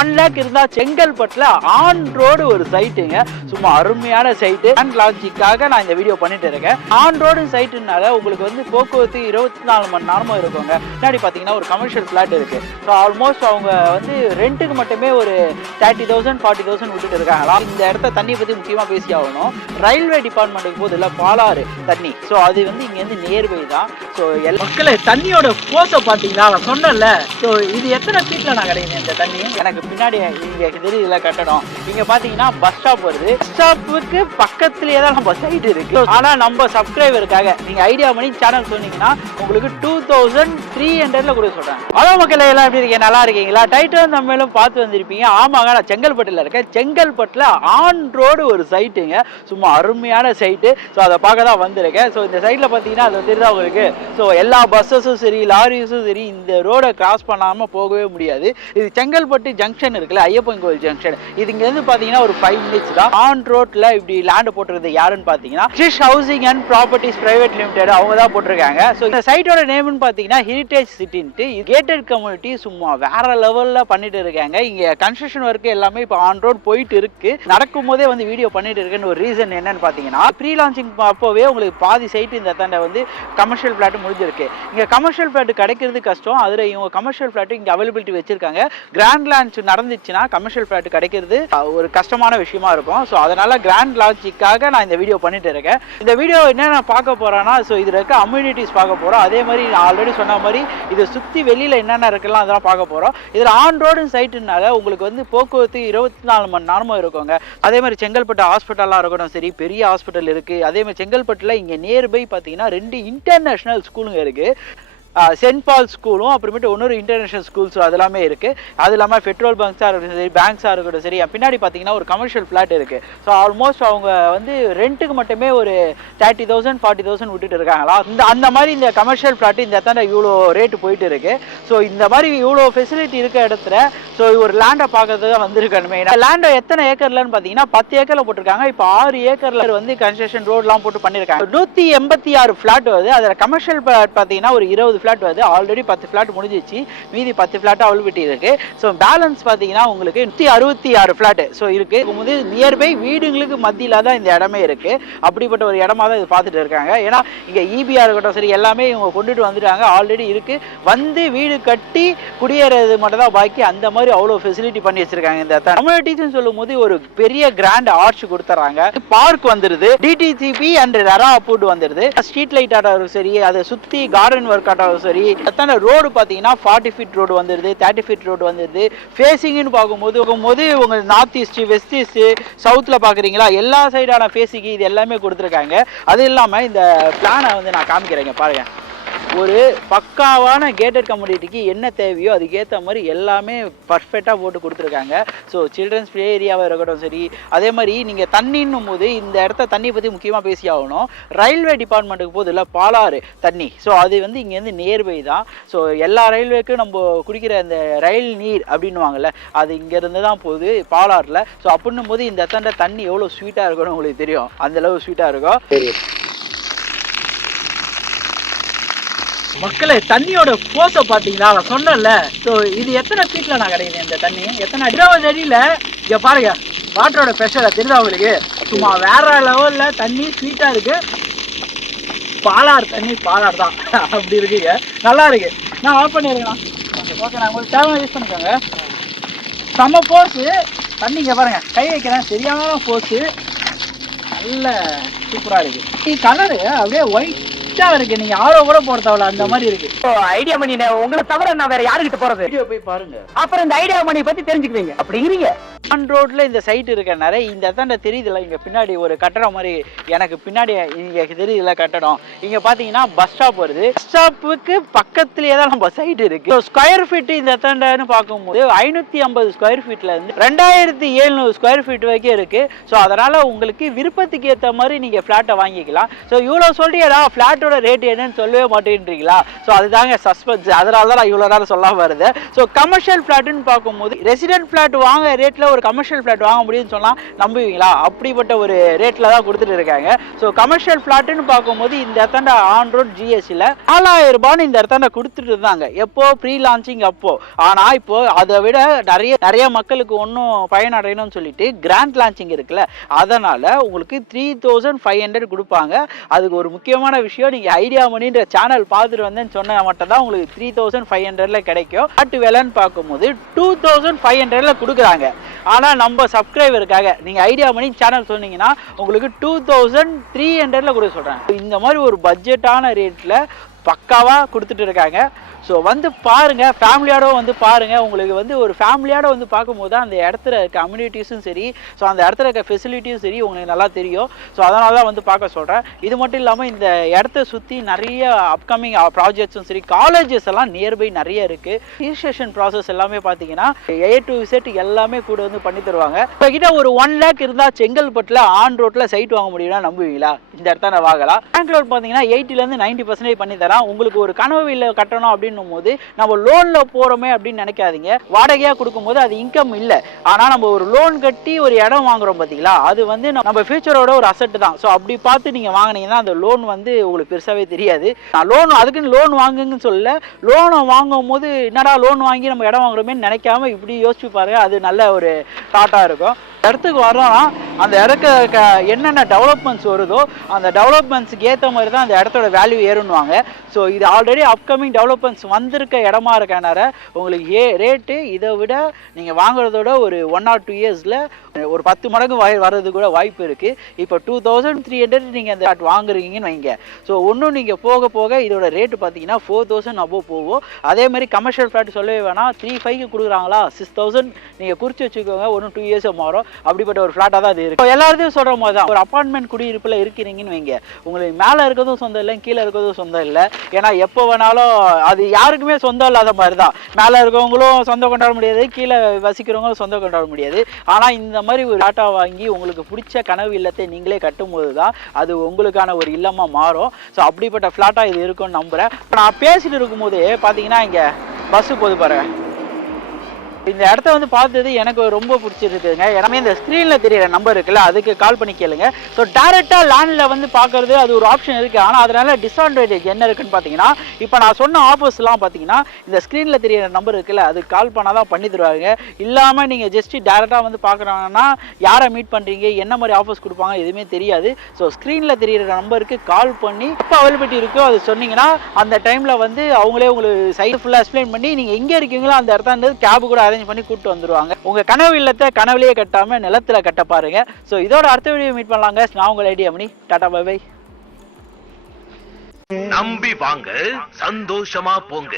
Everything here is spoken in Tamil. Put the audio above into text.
1 lakh இருந்தா செங்கல்பட்டுல ஆன் ரோடு ஒரு சைட்டுங்க. சும்மா அருமையான சைட்டு. லேண்ட் லான்ச்சிங்காக நான் இந்த வீடியோ பண்ணிட்டு இருக்கேன். ஆன் ரோடு சைட்டுனால உங்களுக்கு வந்து போக்குவரத்து 24 மணி நேரமும் இருக்குங்க. முன்னாடி பார்த்தீங்கன்னா ஒரு கமர்ஷியல் ஃபிளாட் இருக்கு. ஸோ ஆல்மோஸ்ட் அவங்க வந்து ரெண்ட்டுக்கு மட்டுமே ஒரு 30,000 40,000 விட்டுட்டு இருக்காங்களா. இந்த இடத்த தண்ணி பற்றி முக்கியமாக பேசி ஆகணும். ரயில்வே டிபார்ட்மெண்ட்டுக்கு போது இல்லை பாலாறு தண்ணி. ஸோ அது வந்து இங்கேருந்து நியர்பை தான். ஸோ மக்களே தண்ணியோட போஸை பார்த்தீங்களா நான் சொன்னேன்ல. ஸோ இது எத்தனை ஃபீட்டில் நான் கிடைக்குது இந்த தண்ணி. எனக்கு பின்னாடி இங்கே தெரியல கட்டடம். இங்கே பார்த்தீங்கன்னா பஸ் ஸ்டாப் வருது. பஸ் ஸ்டாப்புக்கு பக்கத்துலேயே தான் நம்ம சைட் இருக்கு. ஆனால் நம்ம சப்ஸ்கிரைபருக்காக நீங்கள் ஐடியா பண்ணி சேனல் சொன்னீங்கன்னா உங்களுக்கு 2300 கூட சொல்கிறேன். அவ்வளோ மக்கள் எல்லாம் எப்படி இருக்கீங்க, நல்லா இருக்கீங்களா? டைட்டில் நம்மளும் பார்த்து வந்திருப்பீங்க. ஆமாங்க, நான் செங்கல்பட்டில் இருக்கேன். செங்கல்பட்டில் ஆன் ரோடு ஒரு சைட்டுங்க. சும்மா அருமையான சைட்டு. ஸோ அதை பார்க்க தான் வந்திருக்கேன். ஸோ இந்த சைட்டில் பார்த்தீங்கன்னா அது தெரியுதா உங்களுக்கு. ஸோ எல்லா பஸ்ஸஸும் சரி லாரிஸும் சரி இந்த ரோடை கிராஸ் பண்ணாமல் போகவே முடியாது. இது செங்கல்பட்டு ஜங்ஷன் இருக்குல்ல, ஐயப்பன் கோவில் ஜங்ஷன். இது இங்கேருந்து பார்த்தீங்கன்னா ஒரு 5 minutes தான். ஆன் ரோட்டில் இப்படி லேண்டு போட்டிருக்கிறது யாருன்னு பார்த்தீங்கன்னா Krish housing and properties private limited அவங்க தான் போட்டிருக்காங்க. ஸோ இந்த சைட்டோட நேம்னு பார்த்தீங்கன்னா ஹெரிட்டேஜ் சிட்டின்ட்டு. கேட்டட் கம்யூனிட்டி சும்மா வேற லெவலில் பண்ணிட்டு இருக்காங்க. இங்கே கன்ஸ்ட்ரக்ஷன் ஒர்க் எல்லாமே இப்போ ஆன் ரோட் போயிட்டு இருக்கு. நடக்கும் போதே வந்து வீடியோ பண்ணிட்டு இருக்குன்னு ஒரு ரீசன் என்னன்னு பார்த்தீங்கன்னா ப்ரீ லான்ச்சிங் அப்போவே உங்களுக்கு பாதி சைட்டு இந்த தாண்ட வந்து கமர்ஷியல் ஃபிளாட் முடிஞ்சிருக்கு. இங்கே கமர்ஷியல் ஃபிளாட் கிடைக்கிறது கஷ்டம். அதில் இவங்க கமர்ஷியல் ஃபிளாட் இங்கே அவைலபிலிட்டி வச்சிருக்காங்க. கிராண்ட் லான்ச் நடந்துச்சுன்னா கமர்ஷியல் ஃபிளாட் கிடைக்கிறது ஒரு கஷ்டமான விஷயமா இருக்கும். ஸோ அதனால கிராண்ட் லான்ச்சுக்காக நான் இந்த வீடியோ பண்ணிட்டு இருக்கேன். இந்த வீடியோ என்ன பார்க்க போறேன்னா, ஸோ இதில் இருக்க அம்யூனிட்டிஸ் பார்க்க போறோம். அதே மாதிரி நான் ஆல்ரெடி சொன்ன மாதிரி இதை சுற்றி வெளியில் என்னென்ன இருக்கலாம் அதெல்லாம் பார்க்க போறோம். இதில் ஆன் ரோடு சைட்டுனால உங்களுக்கு வந்து போக்குவரத்து 24 மணி நேரமும் இருக்குங்க. அதே மாதிரி செங்கல்பட்டு ஹாஸ்பிட்டலாக இருக்கட்டும் சரி, பெரிய ஹாஸ்பிட்டல் இருக்கு. அதே மாதிரி செங்கல்பட்டில் இங்கே நியர்பை பார்த்தீங்கன்னா 2 இன்டர்நேஷனல் ஸ்கூலுங்க இருக்கு. சென்ட் பால் ஸ்கூலும் அப்புறமேட்டு இன்னொரு இன்டர்நேஷனல் ஸ்கூல்ஸ் அதெல்லாமே இருக்குது. அது இல்லாமல் பெட்ரோல் பங்க்ஸாக இருக்கட்டும் சரி, பேங்க்ஸாக இருக்கட்டும் சரி, பின்னாடி பார்த்தீங்கன்னா ஒரு கமர்ஷியல் ஃப்ளாட் இருக்குது. ஸோ ஆல்மோஸ்ட் அவங்க வந்து ரெண்ட்டுக்கு மட்டுமே ஒரு 30,000 40,000 விட்டுட்டு இருக்காங்களா. அந்த மாதிரி இந்த கமர்ஷியல் ஃப்ளாட் இந்த இடத்துல இவ்வளோ ரேட்டு போயிட்டு இருக்கு. ஸோ இந்த மாதிரி இவ்வளோ ஃபெசிலிட்டி இருக்க இடத்துல ஸோ ஒரு லேண்டை பார்க்கறதுக்கு வந்திருக்கணுமே. லேண்டை எத்தனை ஏக்கர்லன்னு பார்த்தீங்கன்னா 10 ஏக்கரில் போட்டிருக்காங்க. இப்போ 6 ஏக்கரில் வந்து கன்ஸ்ட்ரக்ஷன் ரோட்லாம் போட்டு பண்ணியிருக்காங்க. 186 ஃப்ளாட் வருது. அதில் கமர்ஷியல் ஃப்ளாட் பார்த்தீங்கன்னா ஒரு 20 ஃபிளாட் வருது. ஆல்ரெடி 10 ஃபிளாட் முடிஞ்சிச்சு. மீதி 10 ஃபிளாட் அவைலபிலிட்டி இருக்கு. ஸோ பேலன்ஸ் பார்த்தீங்கன்னா உங்களுக்கு 166 ஃபிளாட் ஸோ இருக்கு. வந்து நியர்பை வீடுங்களுக்கு மத்தியில தான் இந்த இடமே இருக்கு. அப்படிப்பட்ட ஒரு இடமா தான் இது பார்த்துட்டு இருக்காங்க. ஏன்னா இங்க ஈபிஆர் இருக்கட்டும் சரி எல்லாமே இவங்க கொண்டுட்டு வந்துட்டாங்க. ஆல்ரெடி இருக்கு. வந்து வீடு கட்டி குடியேறது மட்டும் தான் பாக்கி. அந்த மாதிரி அவ்வளோ ஃபெசிலிட்டி பண்ணி வச்சிருக்காங்க. இந்த கம்யூனிட்டிஸ் சொல்லும் போது ஒரு பெரிய கிராண்ட் ஆர்ச் கொடுத்துறாங்க. பார்க் வந்துருது. டிடிசிபி அண்ட் ரெரா அப்ரூவ்ட் வந்துருது. ஸ்ட்ரீட் லைட் ஆட்டாலும் சரி, அதை சுத்தி கார்டன் ஒர்க் ஆட்டாலும் சரி, எத்தனை ரோடு பார்த்தீங்கன்னா 40 ஃபீட் ரோடு வந்துருது, 30 ஃபீட் ரோடு வந்துருது. ஃபேஸிங்னு பார்க்கும்போது உங்க நார்த் ஈஸ்ட், வெஸ்ட் ஈஸ்ட், சவுத்தில் பார்க்குறீங்களா எல்லா சைடான ஃபேஸிங்கு இது எல்லாமே கொடுத்துருக்காங்க. அது இல்லாமல் இந்த பிளானை வந்து நான் காமிக்கிறேங்க பாருங்க. ஒரு பக்காவான கேட்டட் கம்யூனிட்டிக்கு என்ன தேவையோ அதுக்கேற்ற மாதிரி எல்லாமே பர்ஃபெக்டாக போட்டு கொடுத்துருக்காங்க. ஸோ சில்ட்ரன்ஸ் ப்ளே ஏரியாவாக இருக்கட்டும் சரி, அதே மாதிரி நீங்கள் தண்ணின்னும் போது இந்த இடத்த தண்ணி பற்றி முக்கியமாக பேசி ஆகணும். ரயில்வே டிபார்ட்மெண்ட்டுக்கு போது இல்லை பாலாறு தண்ணி. ஸோ அது வந்து இங்கேருந்து நியர்பை தான். ஸோ எல்லா ரயில்வேக்கும் நம்ம குடிக்கிற அந்த ரயில் நீர் அப்படின்வாங்கல்ல, அது இங்கேருந்து தான் போகுது பாலாறில். ஸோ அப்படின்னும் போது இந்த இடத்த தண்ணி எவ்வளோ ஸ்வீட்டாக இருக்கும்னு உங்களுக்கு தெரியும். அந்தளவு ஸ்வீட்டாக இருக்கும். சரி மக்களே தண்ணியோட போஸை பார்த்தீங்களா நான் சொன்னேன்ல. ஸோ இது எத்தனை ஃபீட்டில் நான் கிடைக்குது இந்த தண்ணி. எத்தனை 20 அடியில். இங்கே பாருங்க வாட்டரோட ப்ரெஷரை தெரியுதா உங்களுக்கு. சும்மா வேற லெவலில் தண்ணி ஸ்வீட்டாக இருக்கு. பாலாறு தண்ணி பாலாறு தான் அப்படி இருக்குங்க. நல்லா இருக்கு. நான் ஆஃப் பண்ணிடுறேண்ணா. ஓகே நான் உங்களுக்கு தேவை யூஸ் பண்ணிக்கோங்க. செம்ம போஸு தண்ணி. இங்கே பாருங்க கை வைக்கிறேன். சரியான போஸு. நல்ல சூப்பராக இருக்கு. கலரு அப்படியே ஒயிட் இருக்கு. நீங்க ஆரோ கூட போட தேவையில்ல, அந்த மாதிரி இருக்கு. ஐடியா மணி உங்களை தவிர நான் வேற யாருக்கிட்ட போறது. வீடியோ போய் பாருங்க. அப்புறம் இந்த ஐடியா மணி பத்தி தெரிஞ்சுக்குவீங்க. அப்படிங்கிறீங்க. ஆன் ரோட்ல இந்த சைட் இருக்கனால இந்த இடத்தாண்ட தெரியுதுல, இங்க பின்னாடி ஒரு கட்டடம் மாதிரி எனக்கு பின்னாடி இங்க தெரியுதுல கட்டடம். இங்க பாத்தீங்கன்னா பஸ் ஸ்டாப் வருது. பஸ் ஸ்டாப்புக்கு பக்கத்துலயே தான் நம்ம சைட் இருக்கு. ஸ்கொயர் ஃபீட் இந்த இடத்தாண்டன்னு பார்க்கும்போது 550 ஸ்கொயர் ஃபீட்ல இருந்து 2700 ஸ்கொயர் ஃபீட் வரைக்கும் இருக்கு. ஸோ அதனால உங்களுக்கு விருப்பத்துக்கு ஏற்ற மாதிரி நீங்க பிளாட்டை வாங்கிக்கலாம். ஸோ இவ்வளவு சொல்றீங்களா, பிளாட்டோட ரேட் என்னன்னு சொல்லவே மாட்டேன்றீங்களா. ஸோ அதுதாங்க சஸ்பென்ஸ். அதனால தான் நான் இவ்வளவு நேரம் சொல்லாம வருது. ஸோ கமர்ஷியல் பிளாட்னு பார்க்கும்போது ரெசிடென்ட் பிளாட் வாங்க ரேட்ல ஒரு கமர்ஷியல் ஃபிளாட் வாங்க முடியும்னு சொன்னா நம்புவீங்களா? அப்படிப்பட்ட ஒரு ரேட்ல தான் கொடுத்துட்டு இருக்காங்க. ஸோ கமர்ஷியல் ஃபிளாட்னு பார்க்கும்போது இந்த இடத்தாண்ட ஆன் ரோட் ஜிஎஸ்சியில் 4000 ரூபான்னு இந்த இடத்தாண்ட கொடுத்துட்டு இருந்தாங்க. எப்போ ப்ரீ லான்ச்சிங் அப்போ. ஆனா இப்போ அதை விட நிறைய மக்களுக்கு ஒன்றும் பயனடையணும்னு சொல்லிட்டு கிராண்ட் லான்ச்சிங் இருக்குல்ல, அதனால உங்களுக்கு 3500 கொடுப்பாங்க. அதுக்கு ஒரு முக்கியமான விஷயம், நீங்க ஐடியா மணின்ற சேனல் பார்த்துட்டு வந்தேன்னு சொன்ன மட்டும் தான் உங்களுக்கு 3500ல கிடைக்கும். ஃபிளாட் விலைன்னு பார்க்கும்போது 2500ல கொடுக்குறாங்க. ஆனா நம்ம சப்ஸ்கிரைபருக்காக நீங்க ஐடியா மணி சேனல் சொன்னீங்கன்னா உங்களுக்கு 2300ல கொடுக்க சொல்றாங்க. இந்த மாதிரி ஒரு பட்ஜெட்டான ரேட்ல பக்காவா கொடுத்துட்டு இருக்காங்க. ஸோ வந்து பாருங்க, ஃபேமிலியோட வந்து பாருங்க. உங்களுக்கு வந்து ஒரு ஃபேமிலியோட வந்து பார்க்கும்போது தான் அந்த இடத்துல இருக்க கம்யூனிட்டிஸும் சரி, ஸோ அந்த இடத்துல இருக்க ஃபெசிலிட்டியும் சரி உங்களுக்கு நல்லா தெரியும். ஸோ அதனால தான் வந்து பார்க்க சொல்கிறேன். இது மட்டும் இல்லாமல் இந்த இடத்த சுற்றி நிறைய அப்கமிங் ப்ராஜெக்ட்ஸும் சரி, காலேஜஸ் எல்லாம் நியர்பை நிறைய இருக்குது. ரிஜிஸ்ட்ரேஷன் ப்ராசஸ் எல்லாமே பார்த்தீங்கன்னா A to Z எல்லாமே கூட வந்து பண்ணி தருவாங்க. இப்போ கிட்ட ஒரு 1 lakh இருந்தால் செங்கல்பட்டில் ஆன் ரோட்டில் சைட் வாங்க முடியும்னா நம்புவீங்களா? இந்த இடத்த நான் வாங்கலாம். பேங்க் லோன் பார்த்தீங்கன்னா 80% 90% பண்ணி தரேன். உங்களுக்கு ஒரு கனவு இல்லை கட்டணும் அப்படின்னு போது நம்ம லோன்ல போறோமே அப்படின்னு நினைக்காதீங்க. வாடகையா கொடுக்கும்போது அது இன்கம் இல்ல. ஆனா நம்ம ஒரு லோன் கட்டி ஒரு இடம் வாங்குறோம் பாத்தீங்களா, அது வந்து நம்ம ஃபியூச்சரோட ஒரு அசெட் தான். ஸோ அப்படி பார்த்து நீங்க வாங்கினீங்கன்னா அந்த லோன் வந்து உங்களுக்கு பெருசாவே தெரியாது. நான் லோன் அதுக்குன்னு லோன் வாங்குங்கன்னு சொல்லல. லோனை வாங்கும் போது என்னடா லோன் வாங்கி நம்ம இடம் வாங்குறோமே நினைக்காம இப்படி யோசிச்சு பாருங்க. அது நல்ல ஒரு தாட்டா இருக்கும். இடத்துக்கு வரோம்னா அந்த இடத்துக்கு என்னென்ன டெவலப்மெண்ட்ஸ் வருதோ அந்த டெவலப்மெண்ட்ஸுக்கு ஏற்ற மாதிரி தான் அந்த இடத்தோட வேல்யூ ஏறுன்னுவாங்க. ஸோ இது ஆல்ரெடி அப்கமிங் டெவலப்மெண்ட்ஸ் வந்திருக்க இடமா இருக்கனால உங்களுக்கு ரேட்டு இதை விட நீங்கள் வாங்குறதோட ஒரு 1 or 2 இயர்ஸில் ஒரு 10 மடங்கு வர்றது கூட வாய்ப்பு இருக்குது. இப்போ 2300 நீங்கள் அந்த வாங்குறீங்கன்னு வைங்க. ஸோ ஒன்றும் நீங்கள் போக போக இதோட ரேட்டு பார்த்தீங்கன்னா 4000 அபோவ் போகும். அதே மாதிரி கமர்ஷியல் ஃப்ளாட் சொல்லவே வேணாம், 3.5 கொடுக்குறாங்களா, 6000 நீங்கள் குறித்து வச்சுக்கோங்க. 1-2 இயர்ஸ் மாறும். அப்படிப்பட்ட ஒரு ஃப்ளாட்டாக தான் அது இருக்குது. எல்லாத்தையும் சொல்கிற மாதிரி தான் ஒரு அப்பார்ட்மெண்ட் குடியிருப்பில் இருக்கிறீங்கன்னு வைங்க, உங்களுக்கு மேலே இருக்கிறதும் சொந்தம் இல்லை, கீழே இருக்கிறதும் சொந்தம் இல்லை. ஏன்னா எப்போ வேணாலும் அது யாருக்குமே சொந்தம் இல்லாத மாதிரி தான். மேலே இருக்கவங்களும் சொந்தம் கொண்டாட முடியாது, கீழே வசிக்கிறவங்களும் சொந்தம் கொண்டாட முடியாது. ஆனால் இந்த மாதிரி ஒரு ஃப்ளாட்டா வாங்கி உங்களுக்கு பிடிச்ச கனவு இல்லத்தை நீங்களே கட்டும்போது தான் அது உங்களுக்கான ஒரு இல்லமாக மாறும். ஸோ அப்படிப்பட்ட ஃப்ளாட்டாக இது இருக்கும்னு நம்புகிறேன். நான் பேசிட்டு இருக்கும்போது பார்த்தீங்கன்னா இங்கே பஸ்ஸு போது பாருங்க. இந்த இடத்த வந்து பார்த்தது எனக்கு ரொம்ப பிடிச்சிருக்குங்க. எல்லாமே இந்த ஸ்க்ரீனில் தெரியிற நம்பர் இருக்குல்ல, அதுக்கு கால் பண்ணி கேளுங்க. ஸோ டேரெக்டாக லேண்டில் வந்து பார்க்குறது அது ஒரு ஆப்ஷன் இருக்குது. ஆனால் அதனால டிஸ்அட்வான்டேஜ் என்ன இருக்குன்னு பார்த்தீங்கன்னா, இப்போ நான் சொன்ன ஆஃபர்ஸ்லாம் பார்த்தீங்கன்னா இந்த ஸ்க்ரீனில் தெரியிற நம்பர் இருக்குல்ல, அதுக்கு கால் பண்ணால் தான் பண்ணி தருவாங்க. இல்லாமல் நீங்கள் ஜஸ்ட்டு டேரெக்டாக வந்து பார்க்குறாங்கன்னா யாரை மீட் பண்ணுறீங்க, என்ன மாதிரி ஆஃபர்ஸ் கொடுப்பாங்க எதுவுமே தெரியாது. ஸோ ஸ்க்ரீனில் தெரியிற நம்பருக்கு கால் பண்ணி எப்போ அவைலபிலிட்டி இருக்கோ அது சொன்னீங்கன்னா அந்த டைமில் வந்து அவங்களே உங்களுக்கு சைட் ஃபுல்லாக எக்ஸ்பிளைன் பண்ணி நீங்கள் எங்கே இருக்கீங்களோ அந்த இடத்த கேபு கூட அரேஞ்ச் பண்ணி கூட்டு வந்துருவாங்க. உங்க கனவு இல்லத்தை கனவுலயே கட்டாம நிலத்துல கட்ட பாருங்க. சோ இதோட அடுத்த வீடியோ மீட் பண்ணலாங்க. நான் உங்க idea Mani. Tata bye bye. நம்பி வாங்க, சந்தோஷமா போங்க.